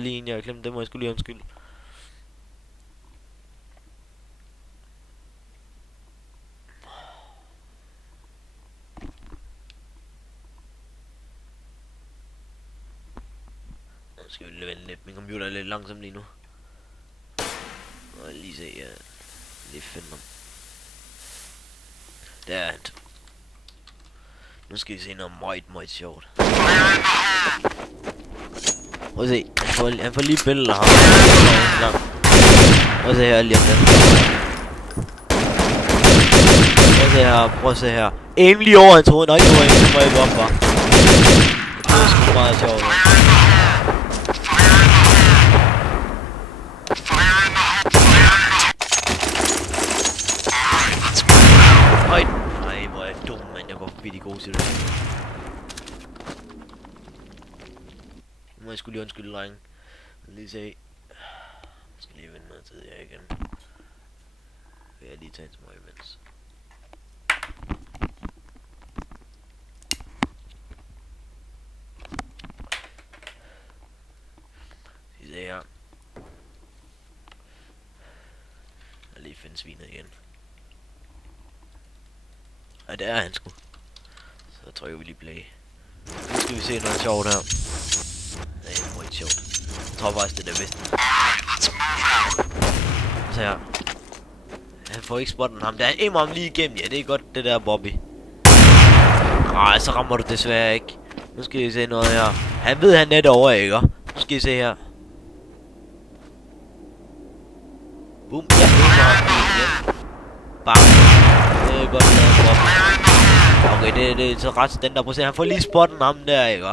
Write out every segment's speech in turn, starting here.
lige en jeg har glemt, det må jeg skulle lige undskylde. Nu skal vi lige vente lidt, min computer er lidt langsom lige nu. Og lige se, ja, lige finde ham. Der er han. Nu skal vi se noget meget sjovt. Prøv at se, han får lige billeder af ham. Prøv at se her lige om det. Prøv at se her. Endelig over hans hoved. Nej, det var ikke, må jeg gå op, var. Det er sgu meget sjovt. Nej, hvor er jeg dum, mand. Jeg går forbi de gode situationer. Nu må jeg sgu lige undskylde, drenge. Lige se. Jeg skal lige vente noget tid her igen. Vil jeg lige tage en små imens. Skal vi se her. Jeg lige finde svinet igen. Ja, det er han sgu. Så trykker vi lige play. Nu skal vi se noget sjovt her. Det er meget sjovt. Jeg tror faktisk det er det bedste. Så her. Han får ikke spottet ham. Der er en ham lige igennem. Ja, det er godt det der Bobby. Nej, så rammer du desværre ikke. Nu skal vi se noget her. Han ved han er derovre, ikke? Nu skal vi se her. Boom. Ja, det bam. Det er godt lavet, Bobby. Okay, det er så ret den der procent. Han får lige spotten ham der, ikke?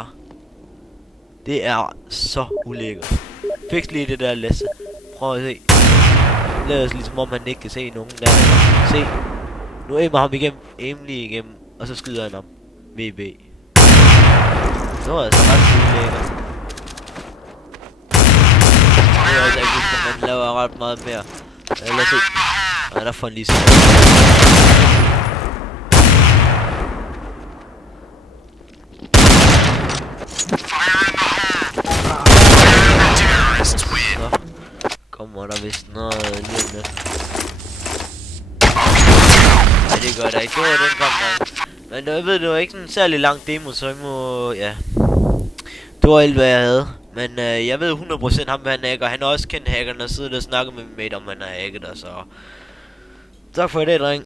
Det er så ulækkert. Fix lige det der Lasse. Prøv at se. Lad os ligesom om han ikke kan se nogen der. Se. Nu aimer ham igennem. Emily igennem. Og så skyder han ham. VB. Det var altså ret ulækkert. Det er altså ikke huske, at man laver ret meget mere. Lad os se. Nej, der får han lige sådan. Kommer der vist noget lige med. Nej, det gør der ikke. Det var den kom der. Men jeg ved, det var ikke sådan en særlig lang demo, så jeg må... Ja. Det var alt, hvad jeg havde. Men jeg ved 100% ham, han hacker. Han har også kendt hackerne og siddet og snakket med min mate, om han har hacket og så... Tak for i dag, dreng.